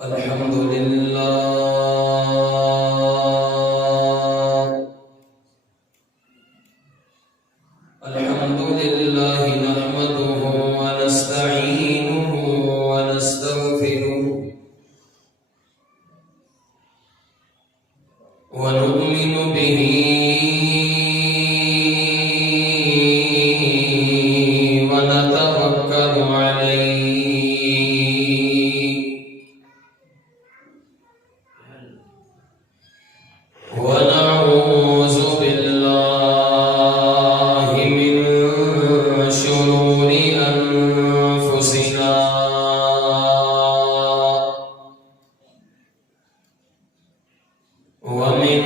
الحمد لله نحمده ونستعينه ونستغفره ونؤمن به ونتوكل عليه ونعوذ بالله من شرور أنفسنا ومن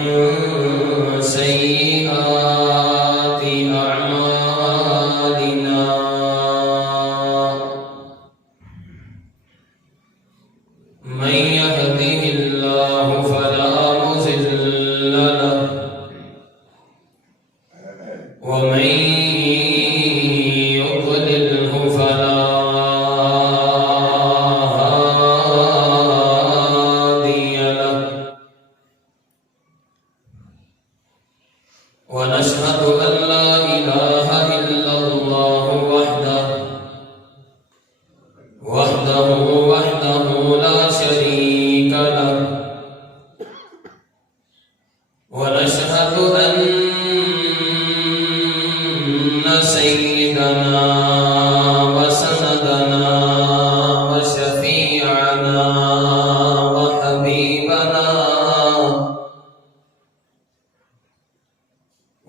سيئات أعمالنا من يهده الله فلا مضل له ومن يضلله فلا هادي له ونشهد أن لا إله إلا الله وحده لا شريك له ونشهد أن سيدنا وسندنا وشفيعنا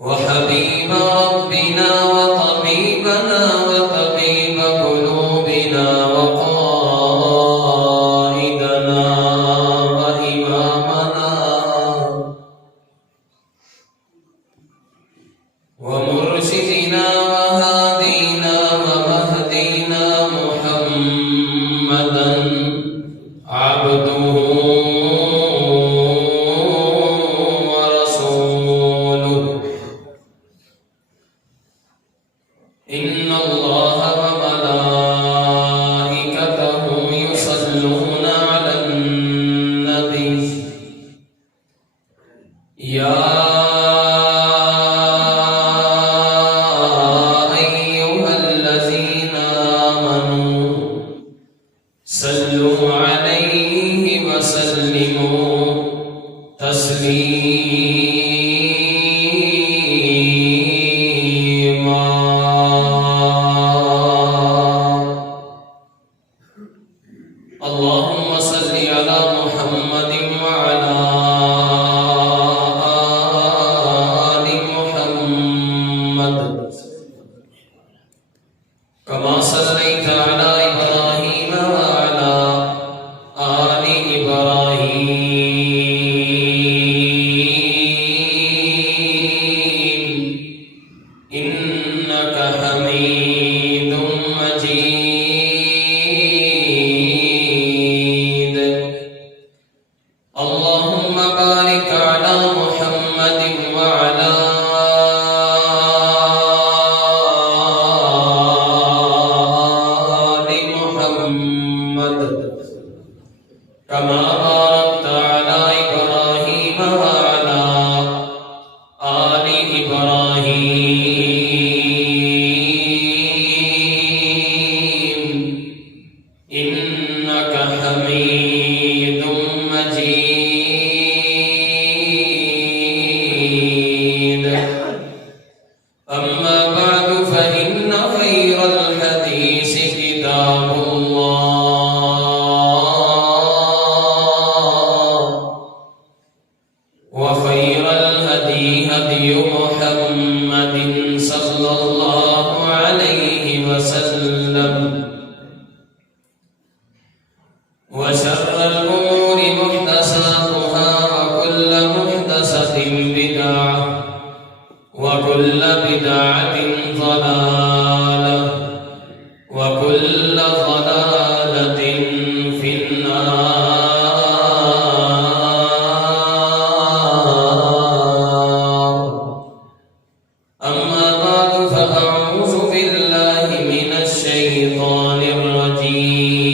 وحبيب ربنا وطبيبنا وطبيب قلوبنا وقائدنا وإمامنا ومرشدنا وهادينا ومهدينا محمدا عبده ورسوله إن الله وملائكته يصلون على النبي يا أيها الذين آمنوا صلوا عليه وسلموا تسليما. اللهم صل على محمد وعلى آل محمد كما صليت على إبراهيم وعلى آل إبراهيم إنك حميد مجيد. اللهم بارك على محمد وعلى آل محمد كما باركت على إبراهيم وعلى آل إبراهيم إنك حميد مجيد. أما بعد فإن خير الحديث كتاب الله وخير الهدي هدي محمد صلى الله عليه وسلم وشر الأمور محدثاتها وكل محدثة بدعة وكل بدعة ضلالة وكل ضلالة في النار. أما بعد فأعوذ بالله من الشيطان الرجيم.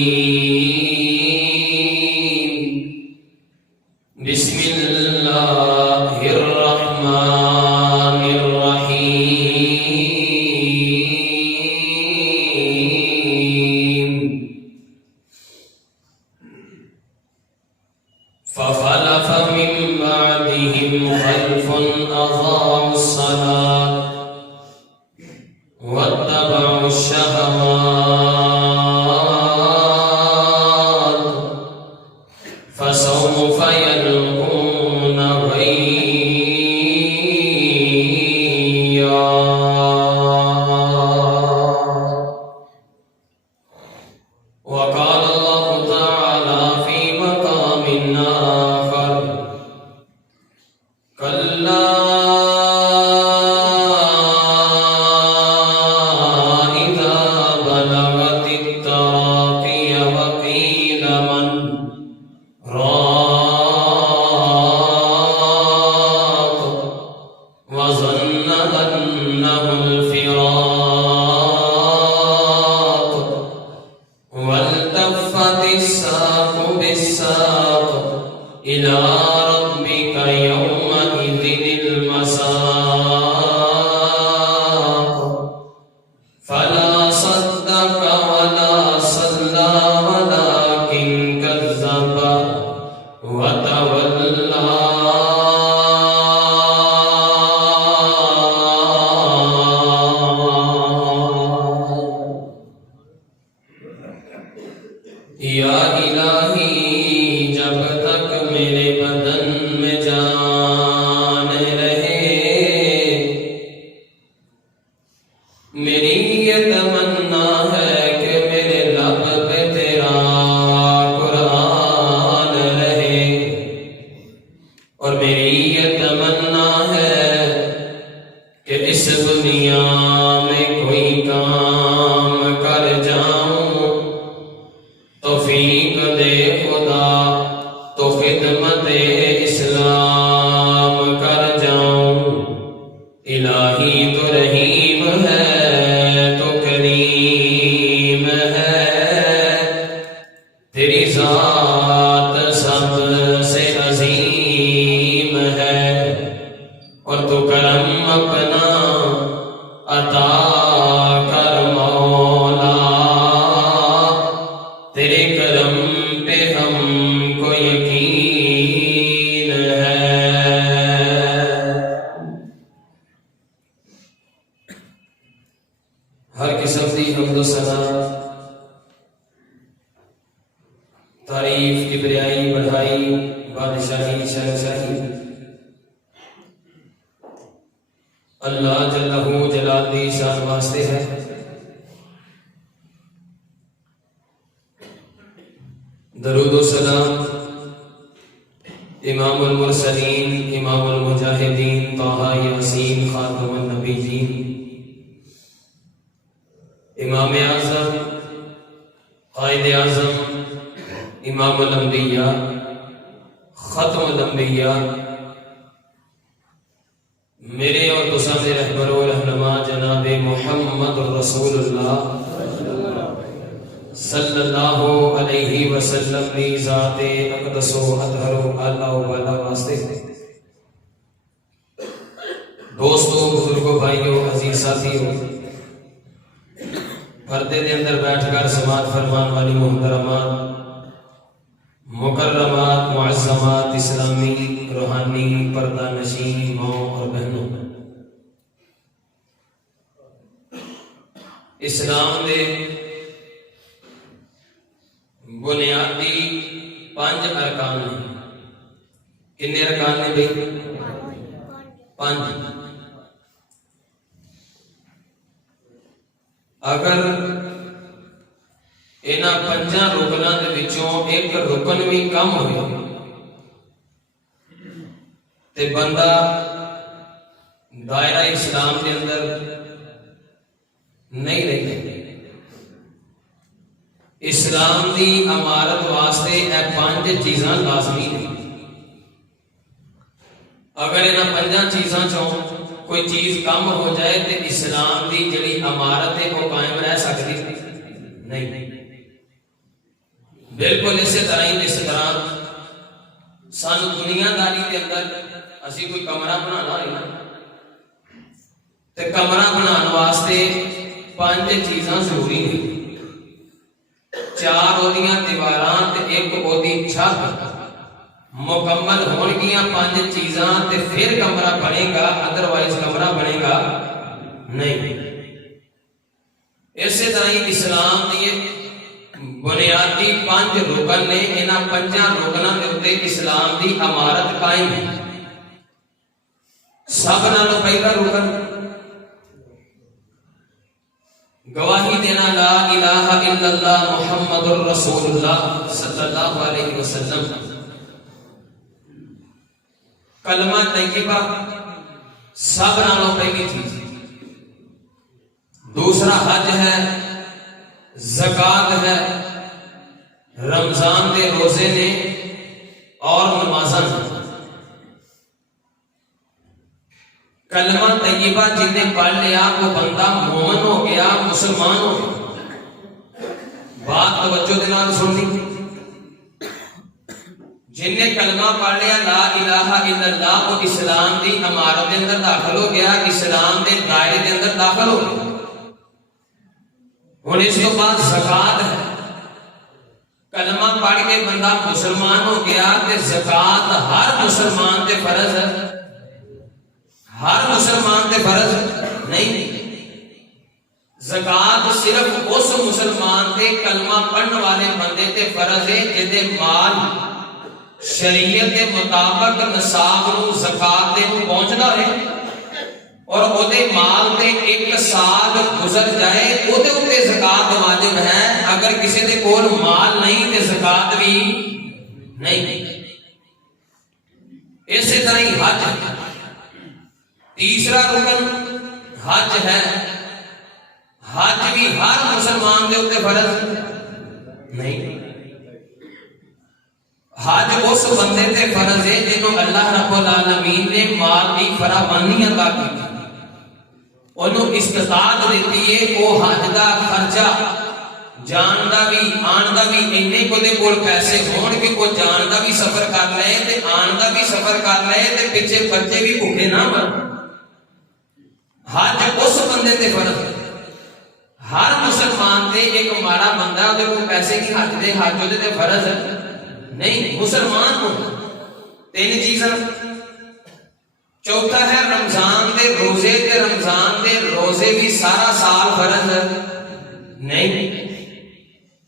بسم اللہ الرحمن الرحیم فخلف من بعدهم خلف أضاعوا الصلاة واتبعوا الشهوات فسوف يلقون غيا وقال الله تعالى في مقام آخر كلا إذا بلغت التراقي وقيل من راق وظن أنه الفراق والتفت الساق بالساق إلى ربك يومئذ المساق فلا صدق ولا صلى ولكن كذب وتولى یا الہی جب تک میرے بدن میں جان رہے میری یہ تمنا ہے کہ میرے لب پہ تیرا قرآن رہے اور میری یہ تمنا ہے کہ اس دنیا میں کوئی کام کر جاؤں توفیق دے خدا تو خدمت اسلام کر جاؤں الہی تو رحیم ہے تو کریم ہے تیری ذات سب سے عظیم ہے اور تو کرم اپنا عطا کر مولا تیرے کرم پہ ہم کو یقین ہے ہر قسم کی حمد و ثنا تعریف کبریائی بڑھائی بادشاہی شہنشاہی اللہ جلہ جلال دی شان واسطے ہے درود و سلام امام المرسلین امام المجاہدین طہ یاسین خاتم النبیین امام اعظم قائد اعظم امام الانبیاء ختم الانبیاء میرے اور تساں رہبر و رہنما جناب محمد رسول اللہ صلی اللہ علیہ وسلم دی ذات اقدس و اطہر و اعلیٰ و بالا واسطے دوستوں بزرگوں بھائیوں عزیز ساتھیوں پردے دے اندر بیٹھ کر سماعت فرمان والی محترمات مکرمات معظمات اسلامی روحانی پردہ نشین ماں اور بہنوں اسلام دے بنیادی 5 ارکان ہیں کنے ارکان نے بھی 5 اگر انہاں 5 رکناں دے وچوں ایک رکن بھی کم ہوئے تے بندہ دائرہ اسلام کے اندر نہیں رہتے اسلام دی امارت واسطے اے 5 چیزاں لازمی ہیں اگر انہاں 5 چیزاں چوں کوئی چیز کم ہو جائے تو اسلام دی جڑی امارت ہے وہ قائم رہ سکتی نہیں بالکل اسی طرح جس طرح سانو دنیا داری کے اندر اسی کوئی کمرہ بنانا ہوئے نا تے کمرہ بنانے واسطے 5 چیزاں ضروری ہیں. 4 اودیاں دیواراں تے 1 اودی چھت مکمل ہون گیاں 5 چیزاں تے پھر کمرہ بنے گا، ادروائز کمرہ بنے گا نہیں. اسی طرح ہی اسلام دی بنیادی 5 رکن نے، انہاں 5 رکناں دے اوتے اسلام دی عمارت قائم ہے. سب نالوں پہلا رکن گواہی دینا لا الہ الا اللہ محمد الرسول اللہ صلی اللہ علیہ وسلم. کلمہ طیبہ سب نالوں پہلی چیز. دوسرا حج ہے، زکات ہے، رمضان دے روزے نے اور نمازاں. کلمہ طیبہ جن نے پڑھ لیا وہ بندہ مومن ہو گیا، مسلمان ہو گیا. بات توجہ دے نال سننی. جن نے کلمہ پڑھ لیا لا الہ الا اللہ وہ اسلام دی عمارت دے اندر داخل ہو گیا، اسلام دے دائرے دے اندر داخل ہو گیا. ہن اس کے بعد زکات ہے. کلمہ پڑھ کے بندہ مسلمان ہو گیا تے زکات ہر مسلمان تے فرض ہے. ہر مسلمان تے فرض نہیں. زکات صرف اس مسلمان تے کلمہ پڑھن والے بندے تے فرض ہے جدے مال شریعت کے مطابق نصاب نو زکات دے پہنچدا ہے اور او دے مال تے 1 سال گزر جائے او دے اوتے زکات واجب ہے. اگر کسی دے کول مال نہیں تے زکات بھی نہیں. اسی طرح ہی حج، تیسرا رکن حج ہے. حج بھی ہر مسلمان دے اوتے فرض نہیں. حج اس بندے تے فرض ہے جنہوں اللہ رب العالمین نے مال کی فراوانی عطا کی، انہوں استطاعت دیتی ہے. وہ حج دا خرچہ جان دا بھی آن دا بھی اننے کو دے کول پیسے ہون کہ وہ جان دا بھی سفر کر لے تے آن دا بھی سفر کر لے تے پیچھے بچے بھی بھوکے نہ مر. حج اس بندے تے فرض ہے. ہر مسلمان تے ایک ماڑا بندہ دے کو پیسے کی حج دے فرض نہیں. مسلمان ہو 3 چیزاں. چوتھا ہے رمضان دے روزے تے رمضان دے روزے بھی سارا سال فرض نہیں.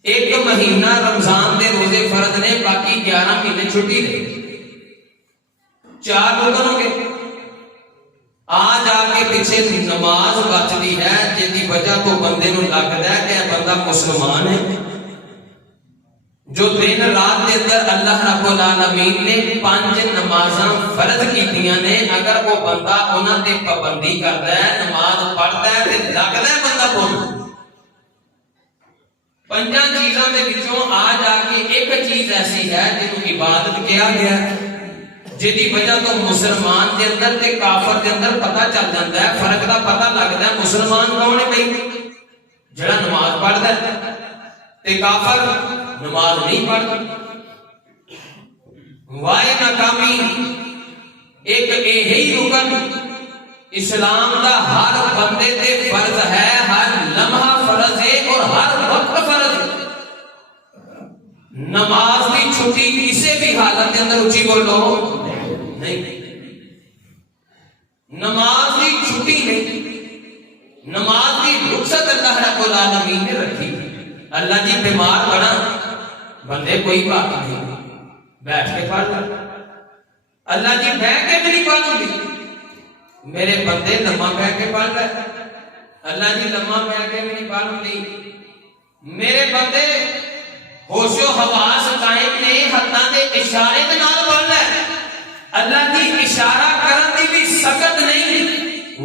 1 مہینہ رمضان دے روزے فرض نے، باقی 11 مہینے چھٹی نے. 4 رکن ہو گئے. آ جا کے پیچھے نماز بچتی ہے جن کی وجہ تو بندے نو لگتا ہے کہ بندہ مسلمان ہے. جو دن رات کے اندر اللہ رب العالمین نے 5 نمازاں فرض کیتیاں نے، اگر وہ بندہ انہاں تے پابندی کرتا ہے، نماز پڑھتا ہے تے لگتا ہے بندہ کون. 5 چیزاں دے وچوں آ جا کے ایک چیز ایسی ہے جنوں عبادت کیا گیا ہے، جدی وجہ تو مسلمان کے اندر تے کافر کے اندر پتہ چل جاتا ہے، فرق دا پتہ لگتا ہے. مسلمان کون ہے بھائی؟ جڑا نماز پڑھتا ہے تے کافر نماز نہیں پڑھتا. وائے ناکامی ایک یہی رکن اسلام دا ہر بندے تے فرض ہے، ہر لمحہ فرض ہے اور ہر وقت فرض ہے. نماز کی چھٹی کسی بھی حالت کے اندر اونچی بولو نہیں. نماز کی چھٹی نہیں. نماز کی رخصت اللہ رب العالمین نے رکھی. اللہ جی بیمار پڑا بندے کوئی بات نہیں، بیٹھ کے پڑھ لے. اللہ جی بیٹھ کے بھی نہیں پڑھوں گی، میرے بندے لمحہ بیٹھ کے پڑھ لے. اللہ جی لمحہ بیٹھ کے بھی نہیں پڑھوں گی، میرے بندے ہوش و حواس قائم نے، ہتھاں دے اشارے دے نال پڑھ لے. اللہ جی اشارہ کرن دی بھی سخت نہیں،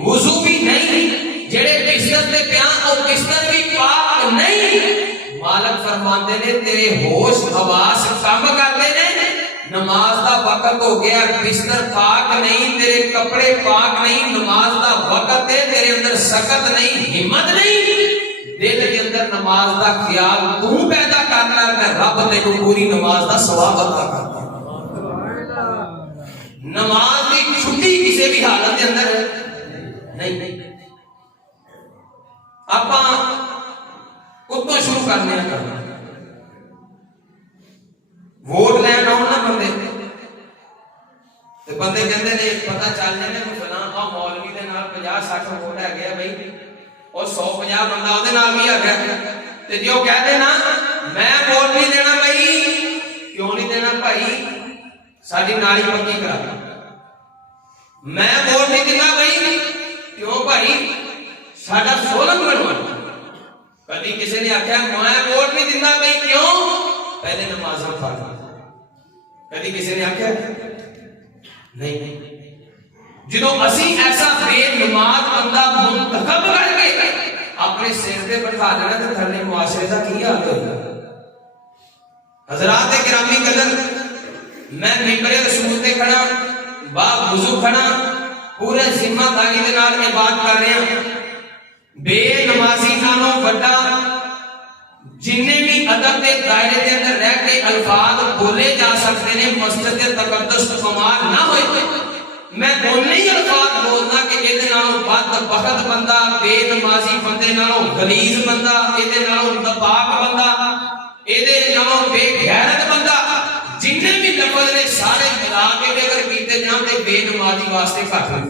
وضو بھی نہیں، جڑے بستر تے پیاں او بستر بھی پاک نہیں. مالک فرماندے نے تیرے ہوش حواس کام کرتے نے، نماز دا وقت ہو گیا، بستر پاک نہیں، تیرے کپڑے پاک نہیں، نماز دا وقت ہے، تیرے اندر سخت نہیں، ہمت نہیں، دل کے اندر نماز دا خیال تو پیدا کرنا ہے. میں رب تینوں پوری نماز دا ثواب عطا کرتا ہوں. نماز کی چھٹی کسی بھی حالت کے اندر نہیں. آپ اتوں شروع کرنے ہیں. ووٹ لینا آؤ نا بندے بندے کہتے ہیں پتا چل جائے فلاں مولوی کے 50-60 ووٹ ہے گیا بھائی اور 150 بندہ وہ بھی آ گیا. جی وہ کہتے نا میں ووٹ نہیں دینا بھائی. کیوں نہیں دینا بھائی؟ ساری نالی پکی کرا. میں ووٹ نہیں دینا بھائی. کیوں بھائی؟ ساڈا سولن بنوا. کبھی کسی نے آخیا میں ووٹ نہیں دینا بھائی. کیوں؟ پہلے نماز پڑھ. کبھی کسی نے آخیا نہیں. جدو اسی ایسا بے نماز بندہ منتخب کر کے اپنے سر پہ بٹھا لینا تو تھلے معاشرے کا کی حال ہوگا. حضرات گرامی قدر، میں ممبر رسول تے کھڑا با وضو کھڑا پورے ذمہ داری کے نال میں بات کر رہا ہوں. بے نمازی نالوں بڑا جن بھی ادب کے دائرے کے اندر رہ کے الفاظ بولے جا سکتے ہیں مسجد تقدس شمار نہ ہوئے. میں اُن ہی الفاظ بولنا کہ یہ بد بخت بندہ، بے نمازی بندے نالوں غلیظ بندہ، یہ ناپاک بندہ، یہ بے غیرت بندہ، جن بھی لفظ نے سارے ملا کے اگر کیتے جان تے بے نمازی واسطے گھٹ ہیں.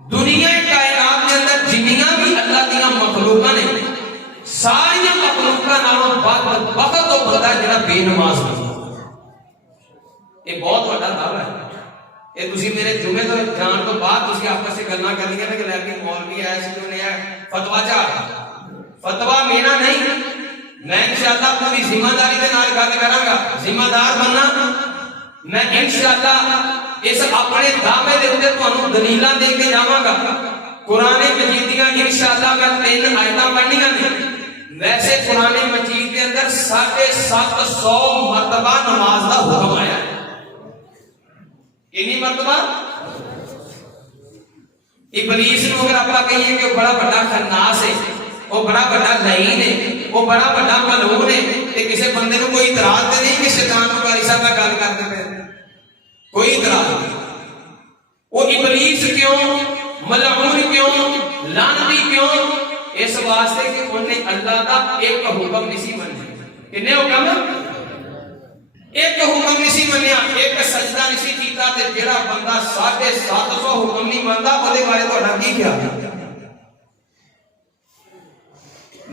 دنیا کائنات کے اندر جنیاں بھی اللہ دیا مخلوقاں نے ساری مخلوقاں نالوں بد بخت وہ بندہ جڑا بے نماز بندہ. یہ بہت بڑا دعویٰ ہے. یہ تسی میرے جمعے تو جان تو بعد تسی آپس سے گلاں کر لیا کہ لیکن مولوی آیا سی نے فتوا چاہ. فتوا میرا نہیں. میں انشاءاللہ پوری ذمہ داری کے نال گل کراں گا. ذمہ دار بننا. میں انشاءاللہ اس اپنے دعوے دے اوپر تانوں دلیلاں دے کے جاواں گا. قرآن مجید دیاں انشاءاللہ میں 3 آیتاں پڑھنیاں نے. ویسے قرآن مجید کے اندر 750 مرتبہ نماز دا حکم آیا ہے. کنی مرتبہ؟ ابلیس نو اگر آپ کہیے کہ وہ بڑا بڑا خناس ہے، وہ بڑا بڑا لعین ہے، وہ بڑا بڑا ملعون ہے، کہ کسی بندے کو کوئی اعتراض تے نہیں کہ شیطان کو قاری صاحب کا گل کرتے پے؟ کوئی اعتراض نہیں. وہ ابلیس کیوں، ملعون کیوں، لعنتی کیوں؟ اس واسطے کہ انہوں نے اللہ کا ایک حکم نہیں منیا. کتنے حکم؟ ایک حکم نہیں منیا، ایک سجدہ نہیں کیتا. تے جڑا بندہ 750 حکم نہیں منتا وہ دے بارے تہاڈا کی خیال ہے؟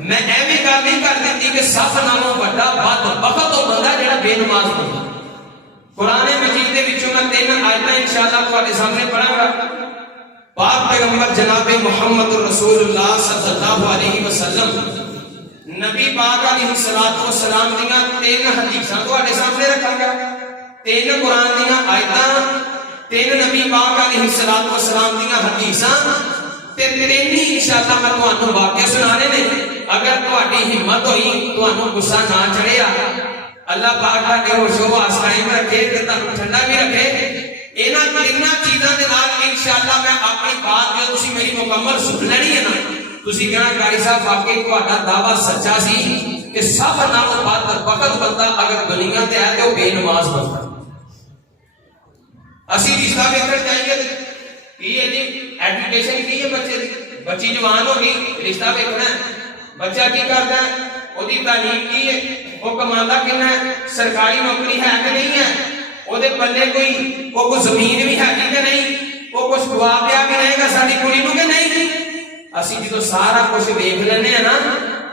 میں ایویں گل نہیں کر دیتی کہ سب نالوں بڑا بد بخت وہ بندہ جڑا بے نماز بندہ. قرآن مجید دے وچوں میں 3 آیتاں انشاءاللہ تہاڈے سامنے پڑھاں گا. پاک پیغمبر جناب محمد رسول اللہ صلی اللہ علیہ وسلم نبی پاک علیہ الصلوۃ والسلام دیاں 3 حدیثاں تہاڈے سامنے رکھاں گا. 3 قرآن دیاں آیتاں، 3 نبی پاک علیہ الصلوۃ والسلام دیاں حدیثاں تے 3 ہی انشاءاللہ میں تانوں واقعے سنانے نے. اگر تہاڈی ہمت ہوئی تانوں غصہ نہ چڑھیا، اللہ پاک دا ہوش و حواس قائم رکھے تے تانوں ٹھنڈا بھی رکھے. انہاں 3 چیزاں دے نال انشاءاللہ میں اپنی بات جو تسی میری مکمل سن لینی ہے نا، تسی کہنا قاری صاحب واقعی تہاڈا دعویٰ سچا سی کہ سب نالوں بد بخت بندہ اگر دنیا تے ہے تے وہ بے نماز بندہ. اسی رشتہ ویکھن جائیں گے یہ جی ایجوکیشن کی ہے بچے دی، بچی جوان ہو گئی، رشتہ ویکھنا ہے. بچہ کی کرتا ہے، وہ تعلیم کی ہے، وہ کماندا کتنا ہے، سرکاری نوکری ہے کہ نہیں ہے، وہ پلے کوئی زمین بھی ہے کہ نہیں، وہ کچھ دعا پیا بھی رہے گا ساری کڑی نو کہ نہیں. اسی جدو سارا کچھ ویکھ لینے ہیں نا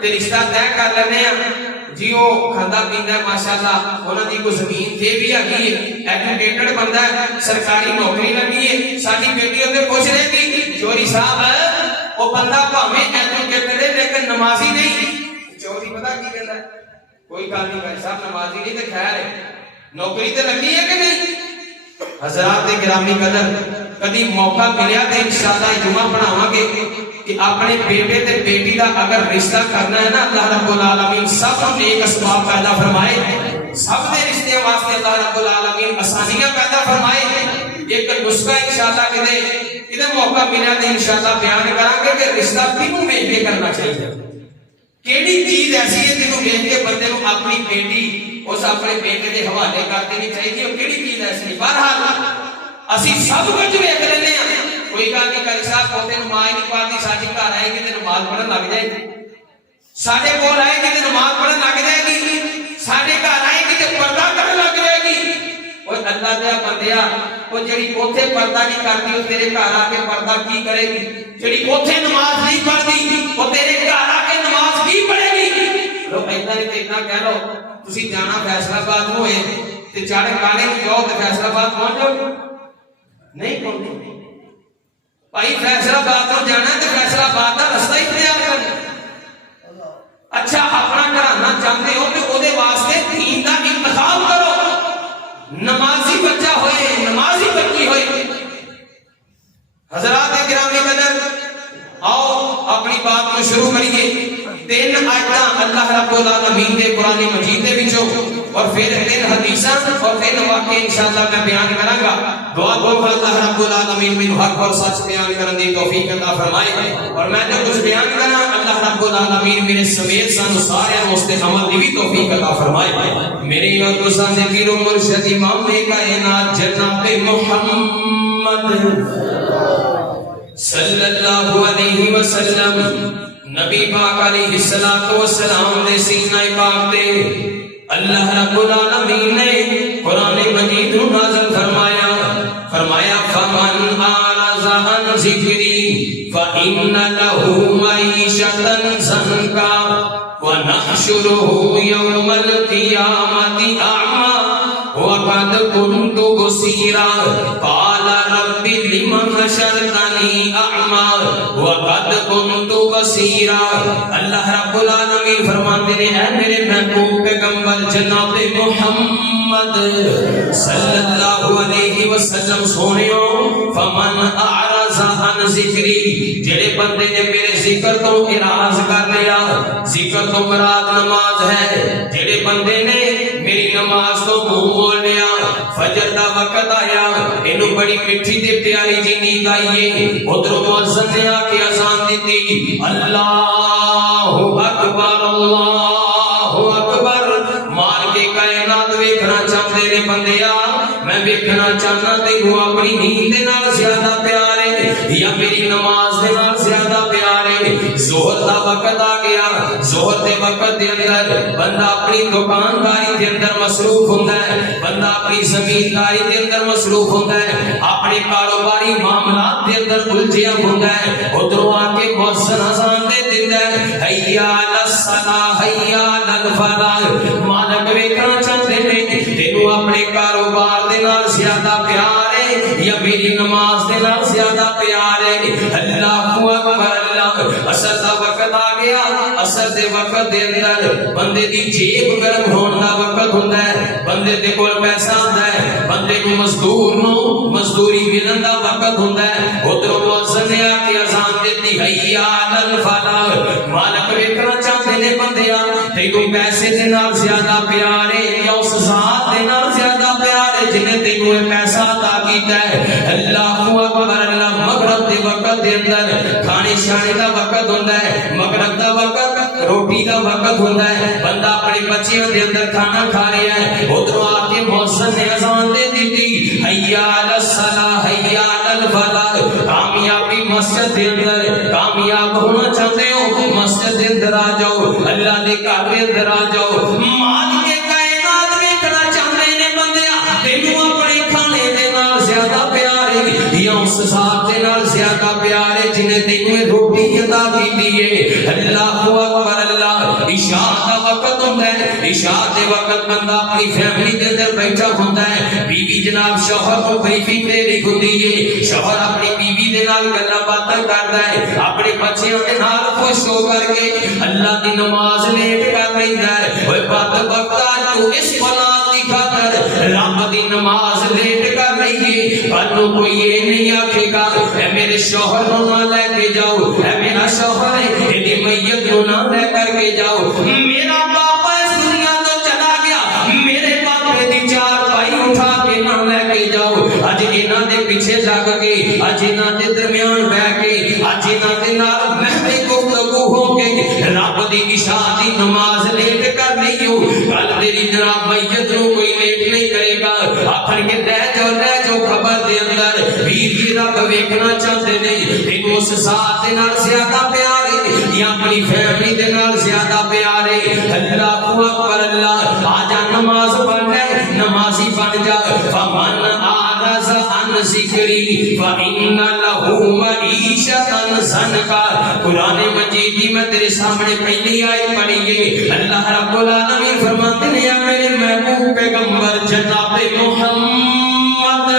تے رشتہ طے کر لینے ہیں جی وہ کھانا پیندا ماشاءاللہ انہاں دی کوئی زمین تے بھی آگی ہے، ایجوکیٹڈ بندہ ہے، سرکاری نوکری لگی ہے، ساری بیٹی تے خوش رہے گی. چوری صاحب وہ بندہ بھاویں ایجوکیٹڈ ہے لیکن نمازی نہیں. چوری پتہ کی کہندا ہے، کوئی گل نہیں بھائی صاحب نمازی نہیں تے خیر ہے، نوکری تے لگی ہے کہ نہیں. حضرات گرامی قدر کبھی موقع ملیا تے انشاءاللہ جمعہ پڑھاواں گے کہ اپنے بیٹے تے بیٹی دا اگر رشتہ کرنا ہے نا اللہ رب العالمین سب نیک اسباب پیدا فرمائے، سب دے رشتے واسطے اللہ رب العالمین آسانیاں پیدا فرمائے. ایک نسخہ انشاءاللہ کدے موقع ملیا تے انشاءاللہ بیان کراں گے کہ رشتہ کینوں ویکھ کے کرنا چاہیے. کیڑی چیز ایسی ہے جنوں ویکھ کے بندے نوں اپنی بیٹی اس اپنے بیٹے کے حوالے کر دینی چاہیے وہ کہڑی چیز ایسی بہرحال اسی سب کچھ ویکھ لینے ہیں کوئی گل نہیں کری صاحب پوتے نماز نہیں پڑھتی ساڈے گھر آئے گی تو نماز پڑھن لگ جائے گی ساڈے کول آئے گی تو نماز پڑھن لگ جائے گی ساڈے گھر آئے گی تو پردہ کرن لگ جائے گی اور اللہ دیا بندیا وہ جڑی اوتھے پردہ نہیں کرتی وہ تیرے گھر آ کے پردہ کی کرے گی جڑی اوتھے نماز نہیں پڑھتی وہ تیرے گھر آ کے نماز کی پڑھے گی لو ایسا نہیں کہ اتنا کہہ لو تسی جانا فیصل آباد ہوئے تے چڑھ کالے جاؤ تے فیصل آباد پہنچ جاؤ نہیں پہنچے بھائی فیصل آباد تو جانا ہے تے فیصل آباد کا رستہ اختیار کرنا اچھا اپنا گھرانا چاہتے ہو تو وہ واسطے دین کا انتخاب کرو نمازی بچہ ہوئے نمازی بچی ہوئے حضرات گرامی قدر آؤ اپنی بات کو شروع کریے 3 آیتاں اللہ رب العالمین دے قرآن مجید دے وچوں اور پھر 3 حدیثاں اور 3 واقعے انشاءاللہ میں بیان کراں گا دعا کرو اللہ رب العالمین مینوں حق اور سچ بیان کرنے دی توفیق عطا فرمائے اور میں جو کچھ بیان کراں اللہ رب العالمین میرے سمیت سانو سارے اس تے عمل دی بھی توفیق عطا فرمائے میرے اور تساں دے پیر و مرشد امام کائنات جناب محمد صلی اللہ علیہ وسلم نبی پاک علیہ الصلوۃ والسلام دے سینہ پاک تے اللہ رب العالمین نے قرآن مجید نازل فرمایا فمن اعرض عن ذکری فإن له معیشة ضنکا ونحشره یوم القیامة اعمی وقد كنت بصیرا قال رب لم حشرتنی اعمی وقد كنت بصیرا اللہ رب العالمین فرماتے ہیں اے میرے محبوب پیغمبر جناب محمد صلی اللہ علیہ وسلم سونیو فمن اعرض عن ذکری جڑے بندے نے میرے ذکر تو اعراض کر لیا ذکر تو مراد نماز ہے جڑے بندے نے میری نماز تو منہ موڑ لیا فجر دا وقت آیا اینو بڑی میٹھی تے پیاری جی نیند آئیے ادھر مؤذن نے آ کے اذان دیتی اللہ اکبر مار کے کائنات ویکھنا چاہتے نے بندیا میں ویکھنا چاہنا تینوں اپنی نیند دے نال زیادہ پیار ہے یا میری نماز دے نال زیادہ پیار ہے ظہر دا وقت آ گیا ظہر دے وقت دے اندر بندہ اپنی دکانداری دے اندر مصروف ہوندا ہے بندہ اپنی زمینداری دے اندر مصروف ہوندا ہے اپنے کاروباری معاملات دے اندر الجھیا ہوندا ہے ادھروں آ کے مؤذن اذان دے دیندا ہے حیا علی الصلاۃ حیا علی الفلاح مالک ویکھنا چاہتے نے تینوں اپنے کاروبار دے نال زیادہ پیار ہے یا میری نماز دے نال زیادہ پیار ہے اللہ اکبر اللہ اثر دا وقت آ گیا اثر دے وقت دے اندر بندے دی جیب گرم ہون دا وقت ہوندا ہے بندے دے کول پیسہ ہوندا ہے بندے کو مزدور نو مزدوری ملن دا وقت ہوندا ہے ادھر مؤذن نے آ کے اذان دیتی حیا علی الفلاح مالک ویکھنا چاہتے نے بندیا تینوں پیسے دے نال زیادہ پیار ہے یا اس ذات دے نال زیادہ پیار ہے جن نے تینوں یہ پیسہ عطا کیتا ہے اللہ اکبر اللہ مغرب دے وقت دے اندر کھانے شانے دا وقت ہوندا ہے مغرب دا وقت روٹی دا وقت ہوندا ہے بندہ اپنے بچیاں دے اندر کھانا کھا رہا ہے ادھر آ کے مؤذن نے اذان دے دیتی حیا علی الصلاۃ حیا علی الفلاح کامیابی مسجد دے اندر کامیاب ہونا چاہتے ہو مسجد دے اندر آ جاؤ اللہ دے گھر دے اندر آ جاؤ مال کے کائنات ویکھنا چاہتے نے بندیا تینوں اپنے کھانے دے نال زیادہ پیار ہے یا اس ذات دے نال زیادہ پیار ہے جن نے تینوں روٹی عطا کیتی ہے اللہ اکبر اللہ عشاء دا وقت ہوندا ہے عشاء دے وقت بندہ اپنی فیملی دے اندر بیٹھا ہوندا ہے بیوی جناب شوہر کو بڑی فکر ہوندی ہے شوہر اپنی بیوی دے نال گلاں باتاں کردا ہے اپنے بچیاں دے نال خوش ہو کر کے اللہ دی نماز لیٹ کر لیندا ہے اوے بات بکتا تو اس بلا دی خاطر رب دی نماز لیٹ کر لئیے کل کوئی یہ نہیں آکھے گا اے میرے شوہر نو نہ لے کے جاؤ اے میرا شوہر ہے ایدی میت نو نہ لے کر کے جاؤ میرا باپ اس دنیا تو چلا گیا میرے باپے دی چار پائی اٹھا کے نہ لے کے جاؤ اج انہاں دے پیچھے لگ کے اج انہاں دے درمیان بیٹھ کے اج انہاں دے نال محفل گفتگو ہو کے رب دی عشاء دی نماز لیٹ کر لئیو کل تیری جناب میت نو کوئی لیٹ نہیں کرے گا آخر کے لے جو خبر دے اندر ویر جی رب ویکھنا چاہتے نہیں تینوں اس ذات دے نال زیادہ پیار ہے یا اپنی فیملی دے نال زیادہ پیار ہے اللہ اکبر اللہ آجا نماز پڑھ لے نمازی بن جا فمن آرز عن ذکری فإن لہو معیشتا ضنکا قرآن مجید کی میں تیرے سامنے پہلی آیت پڑھی ہے اللہ رب العالمین فرماتے ہیں میرے محبوب پیغمبر جناب محمد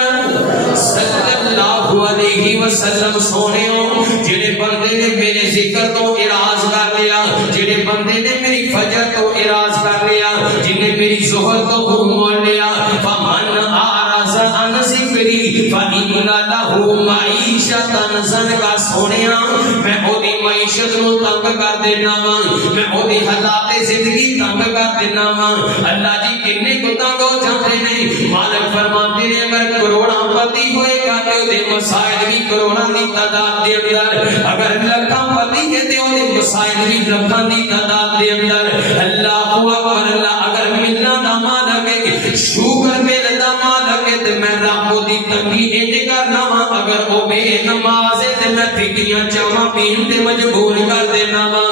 صلی اللہ علیہ وسلم سونے ہو جنہیں بندے نے میرے ذکر تو اراز کر لیا جنہیں بندے نے میری فجر تو اراز کر لیا جنہیں میری ظہر تو موڑ لیا فمن آرز عن ذکری فإن لہو معیشتا ضنکا سونیا میں اوہدی معیشت نو تنگ کر دینا وا میں اوہدی حالات زندگی تنگ کر دینا وا اللہ جی کنے کو تنگ ہو جاتے نہیں مالک فرماتے ہیں اگر کروڑاں پتی ہوئے گا تے دے مسائل بھی کروڑاں دی تعداد دے اندر اگر لکھاں پتی ہے تے دے مسائل بھی لکھاں دی تعداد دے اندر اللہ اکبر اللہ اگر ملنا دا مالک ہے شکر میرے دا مالک ہے تے میں رب دی تنگی انج کرنا وا اگر او بے نماز ہے تے میں پھکیاں چاواں پین تے مجبور کر دینا وا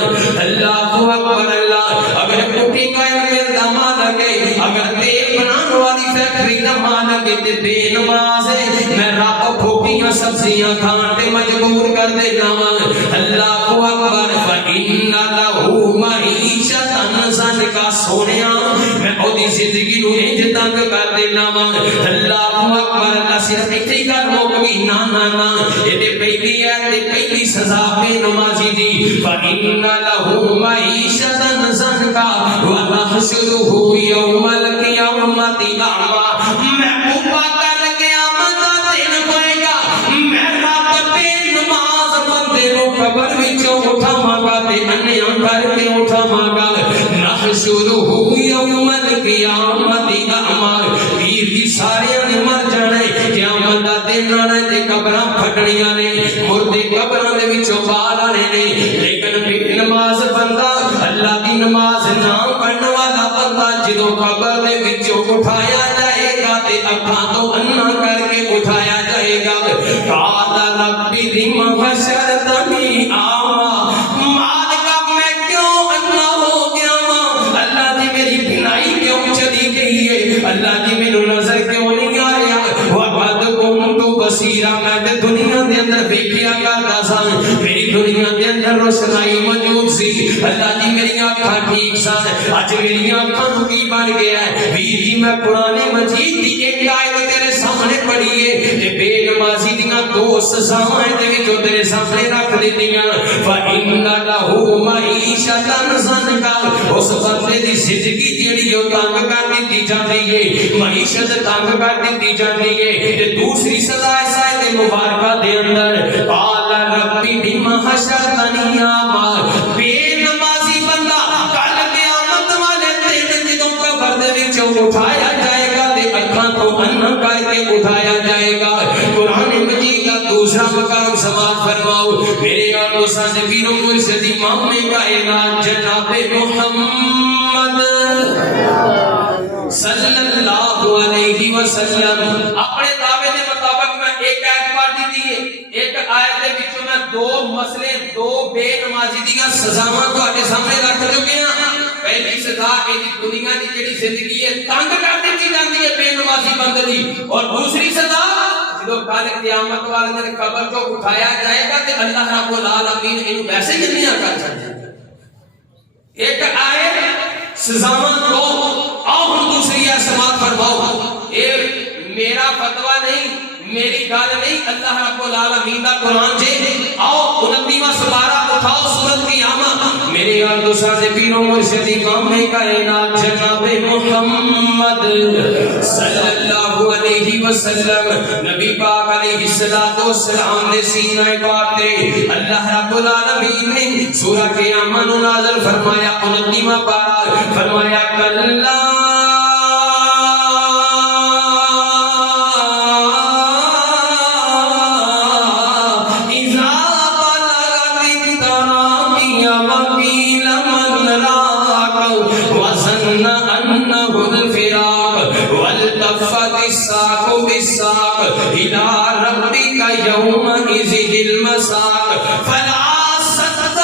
اللہ اکبر اللہ اگر کٹی کائن میرے دا مالک ہے اگر تیل بنانے والی فیکٹری دا مالک ہے تے بے نماز ہے میں رب پھوکیاں سبزیاں کھان تے مجبور کر دینا وا اللہ اکبر فإن لہو معیشتا ضنکا سونیا میں اودی زندگی نو انج تنگ کر دینا وا اللہ اکبر اللہ صرف اتنی گل مک گئی نا نا نا یہ پہلی ہے تے پہلی سزا بے نمازی دی فإن لہو معیشتا ضنکا ونحشرہ یوم القیامت اعمی محبوبہ کل قیامت دا دن ہوئے گا میں رب بے نماز بندے کو قبر وچوں اٹھاواں گا تے انیاں کر کے اٹھاواں گا نحشرہ یوم القیامت اعمی پیر دی سارے نے مر جانے قیامت دا دن آنا تے قبراں پھٹنیاں نے مردے قبراں دے وچوں باہر آنے نے لیکن بے نماز بندہ اللہ دی نماز نہ پڑھن والا بندہ جدوں قبر دے وچوں اٹھایا جائے گا تے اکھاں تو انا کر کے اٹھایا جائے گا قال رب لم حشرتنی اعمی مالکا میں کیوں انا ہو گیا ہوں اللہ دی میری بینائی کیوں چلی گئی ہے اللہ جی میرے نظر کیوں نہیں آ رہا وقت کنت بصیرا میں تے دنیا دے اندر ویکھیا کردا سا میری دنیا دے اندر روشنائی موجود سی اللہ جی میری آنکھاں ٹھیک سن اج میری آنکھاں نوں کی بن گیا ہے ویر جی میں قرآن مجید دی ایک آیت تیرے سامنے پڑھی ہے تے بے نمازی دیاں دو سزاواں دے وچوں تیرے سامنے رکھ دتیاں فإن لہو معیشتا ضنکا اس بندے دی زندگی جیڑی او تنگ کر دتی جاندی ہے معیشت تنگ کر دتی جاندی ہے تے دوسری سزا اس آیت مبارکہ دے اندر قال رب بما حشرتنی اعمی بے نمازی بندہ کل قیامت والے دن جدوں قبر دے وچوں اٹھایا جائے گا تے اکھاں تو انا کر کے اٹھایا جائے گا قرآن مجید کا دوسرا مقام سماعت فرماؤ میرے اور دوستان پیرو مرشد امام کائنات جناب محمد صلی اللہ علیہ وسلم اپنے دعوے کے مطابق میں ایک آیت پڑھ دی ہے ایک آیت دے وچوں میں دو مسئلے دو بے نمازی دیاں سزاواں تواڈے سامنے رکھ چکے ہاں پہلی سزا اے دنیا دی جڑی زندگی ہے تنگ کر دتی جاندی ہے بے نمازی بندے دی اور دوسری سزا جدوں کل قیامت والے دن قبر چوں اٹھایا جائے گا تے اللہ رب العالمین اینو ویسے ہی نہیں کر سکدا ایک آیت سزاواں دو اور دوسری ہے سماعت فرماؤ اے میرا فتویٰ نہیں میری گل نہیں اللہ رب العالمین دا قرآن جے آؤ 29واں سپارہ اٹھاؤ سورۃ قیامت میرے اور دوستان سے پیرو مرشد امام کائنات جناب محمد صلی اللہ علیہ وسلم نبی پاک علیہ الصلوۃ والسلام نے سینہ پاک تے اللہ رب العالمین نے سورہ قیامت نازل فرمایا 29واں پارہ فرمایا کلا والتفت الساق بالساق إلى ربك يومئذ المساق فلا صدق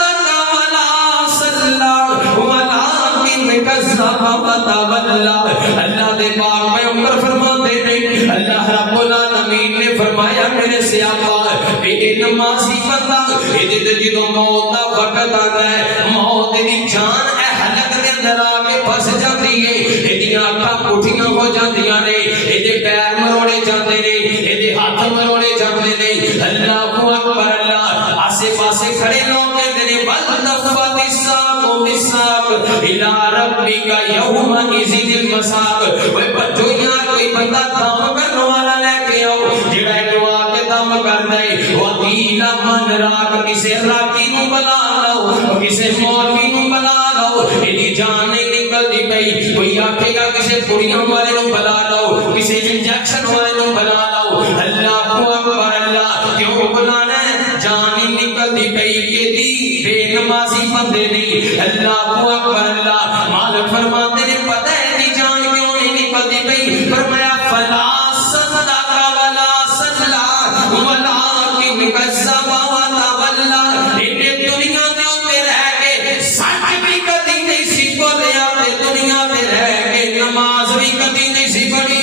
ولا صلى ولكن كذب وتولى. اللہ دے پاک پیغمبر فرماتے ہیں اللہ رب العالمین نے فرمایا میرے سیاپا بے نمازی بندہ یہ جدوں موت دا وقت آتا ہے موت دی جان اے حلق دے اندر آ کے پھس جاتی ہے ایدیاں اکھاں پٹھیاں ہو جاندیاں نے ایدے پیر مروڑے جاندے نے ایدے ہاتھ مروڑے جاندے نے. اللہ اکبر اللہ. آسے پاسے کھڑے لوگ کہتے ہیں والتفت الساق بالساق الى ربک یومئذ المساق. اوے بچو یار کوئی بندہ کام کرنے والا لے کے آؤ جڑا دعا کے کام کردا ہے وکیل من راک کسے راکی نو بلا لو کسے مولوی نو بلا لو ایدی جان نہیں نکلدی پئی. کوئی آکھے گا کسے پڑیاں والے نو بلا لو کسے انجیکشن والے نو بلا لو. اللہ اکبر اللہ. کیوں بلانا ہے جان نہیں نکلدی پئی کہ دی بے نمازی بندے نہیں. اللہ اکبر اللہ. مالک فرماتے نے پتہ ہے دی جان کیوں نہیں نکلدی پئی فرمایا فلا صدق ولا صلى ولكن كذب وتولى. انہیں دنیا دے اوپر رہ کے سچ بھی کدی نہیں سی بولیا تے دنیا تے رہ کے نماز بھی کدی نہیں سی پڑھی.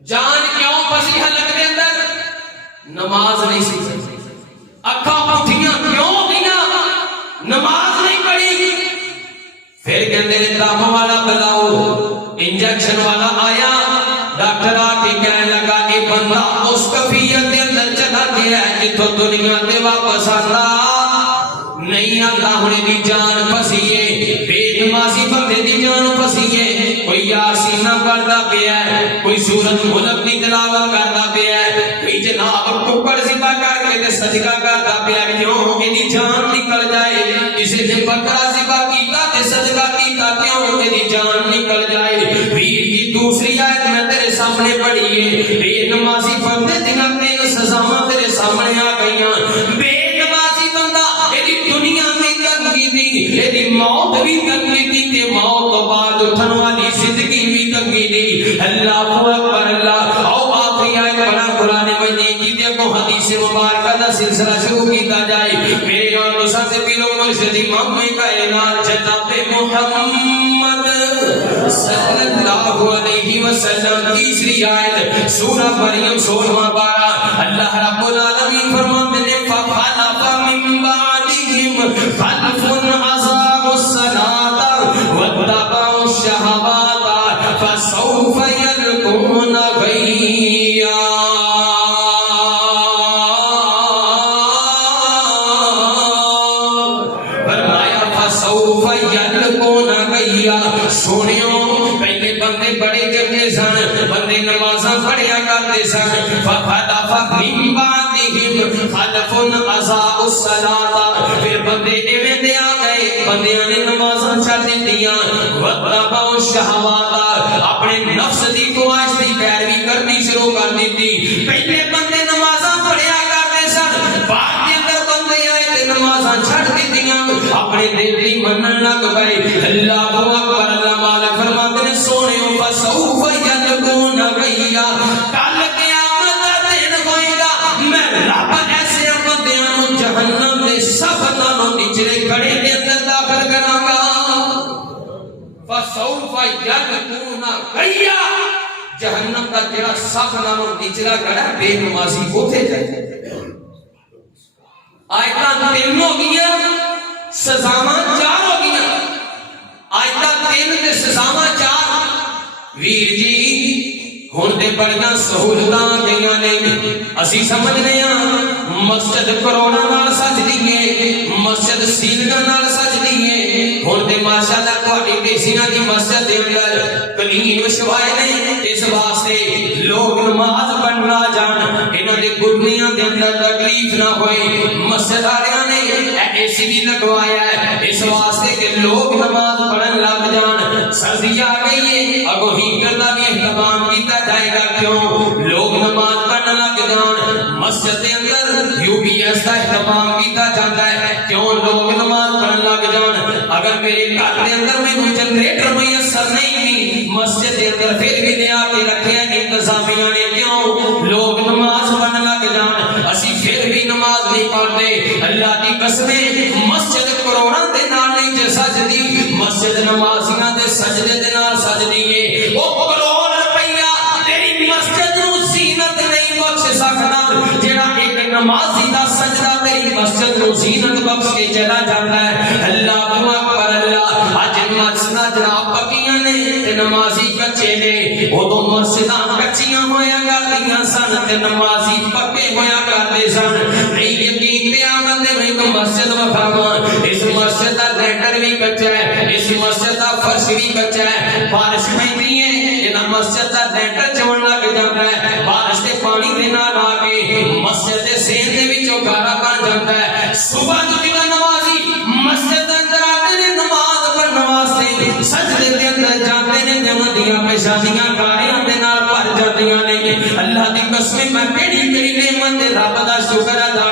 جان کیوں پسی حلق دے اندر نماز نہیں سی اکھاں پٹھیاں کیوں گئیاں نماز نہیں پڑھی. پھر کہتے ہیں دم والا بلاؤ انجیکشن والا آیا ڈاکٹر آ کے کہنے لگا اے بندہ اس کفیت کے اندر چلا گیا ہے جتوں دنیا تے واپس آتا نہیں آتا. ہن دی جان پسی ہے بے نمازی بندے دی جان پسی ہے. کوئی یاسین پڑھدا پیا ہے کوئی سورۃ ملک دی تلاوت کردا پیا ہے کوئی جناب ٹکڑ ذبح کر کے تے صدقہ کردا پیا ہے کیوں کہ دی جان نکل جائے. کسی نے بکرا ذبح کیتا تے صدقہ کیتا کیوں کہ دی جان نکل جائے. ویر کی دوسری آیت میں تیرے سامنے پڑھی ہے بے نمازی بندے دیاں تین سزاواں تیرے سامنے آ گئیاں. بے نمازی بندہ ایدی دنیا میں تنگی دی ایدی موت بھی تنگی دی تے موت تو بعد اٹھن والی زندگی بھی تنگی دی. اللہ اکبر اللہ. او آخری آیت پڑھا قرآن مجید کی تے کو حدیث مبارکہ دا سلسلہ شروع کیتا جائے. میرے اور نصرت پیرو مرشد امام کائنات جناب محمد صلی اللہ علیہ وسلم. تیسری آیت سورہ مریم 16واں پارہ. اللہ رب العالمین فرماتے ہیں فخلف من بعدهم خلف اضاعوا الصلاة واتبعوا الشهوات فسوف يلقون غيا. فرمایا فسوف يلقون غيا. سنیو پہلے بندے بڑے چنگے سن بندے نمازاں پڑھیا کرتے سن. فخلف من بعدهم خلف اضاعوا الصلاة. پھر بندے ایویں دے آ گئے بندیاں نے نمازاں چھڈ دتیاں. واتبعوا الشهوات. اپنے نفس دی خواہش دی پیروی کرنی شروع کر دیتی. پہلے بندے نمازاں پڑھیا کرتے سن بعد دے اندر بندے آئے تے نمازاں چھڈ دتیاں اپنے دل دی منن لگ پئے. اللہ اکبر اللہ. مالک فرماتے ہیں سونےو فسوف یلقون غیا. کل قیامت دا دن ہوئے گا میں رب ایسے بندیاں نوں جہنم دے سب نالوں نچلے گڑھے دے اندر داخل کراں گا. فسوف یلقون غیا. جہنم دا جڑا سب نالوں نچلا گڑھا بے نمازی اوتھے جائے. آیتاں 3 ہو گئیاں سزاواں 4 ہو گئیاں. آیتاں 3 تے سزاواں 4. ویر جی ہن تے بڑیاں سہولتاں گئیاں نے. اسی سمجھنے ہاں مسجد کروڑاں نال سجدی ہے مسجد سیلگاں نال سجدی ہے. ہن تے ماشاءاللہ تہاڈی دیسیاں دی مسجد دے اندر کلین وشوائے نے اس واسطے لوگ نماز پڑھنا جان انہاں دے گھٹنیاں دے اندر تکلیف نہ ہوئے. مسجد والیاں نے اے سی بھی لگوایا ہے اس واسطے کہ لوگ نماز پڑھن لگ جان. سردی آ گئی ہے اگوں ہیٹر دا بھی اہتمام کیتا جائے گا کیوں لوگ نماز پڑھن لگ جان. مسجد دے اندر UPS دا اہتمام کیتا جاتا ہے کیوں لوگ نماز پڑھن لگ جان. اگر میرے گھر دے اندر میں جنریٹر میسر نہیں بھی مسجد کے اندر پھر بھی لیا کے رکھے ہیں انتظامیہ نے کیوں لوگ نماز پڑھنے لگ جان اسی پھر بھی نماز نہیں پڑھتے اللہ کی قسمیں مسجد کروڑا دے نال نہیں جے سجدی مسجد نمازیاں دے سجدے دے نال سجدی ہے او کروڑ روپیہ تیری مسجد نو زینت نہیں بخش سکدا جڑا ایک نمازی دا سجدہ تیری مسجد نو زینت بخش کے چلا جاتا ہے اللہ اکبر اللہ اج مسجداں جناب پکیاں نے تے نمازی کچے نے اودوں مسجداں کچیاں ہویا کردیاں سن تے نمازی پکے ہویا کردے سن نہیں یقین تے آمدے میں تو مسجد وکھاواں اس مسجد دا لینٹر بھی کچا ہے اس مسجد دا فرش بھی کچا ہے بارش پیندی ہے انہاں مسجد دا لینٹر چون لگ جاندا ہے بارش دے پانی دے نال آ کے مسجد دے سین دے وچوں گارا بن جاندا ہے صبح جو نمازی مسجد دے اندر آتے نے نماز پڑھن واسطے سجدے دے اندر جاندے نے جمدیاں پیشانیاں گاریاں دے نال بھر جاندیاں نے اللہ دی قسم میں کیڑی کیڑی نعمت رب دا شکر ادا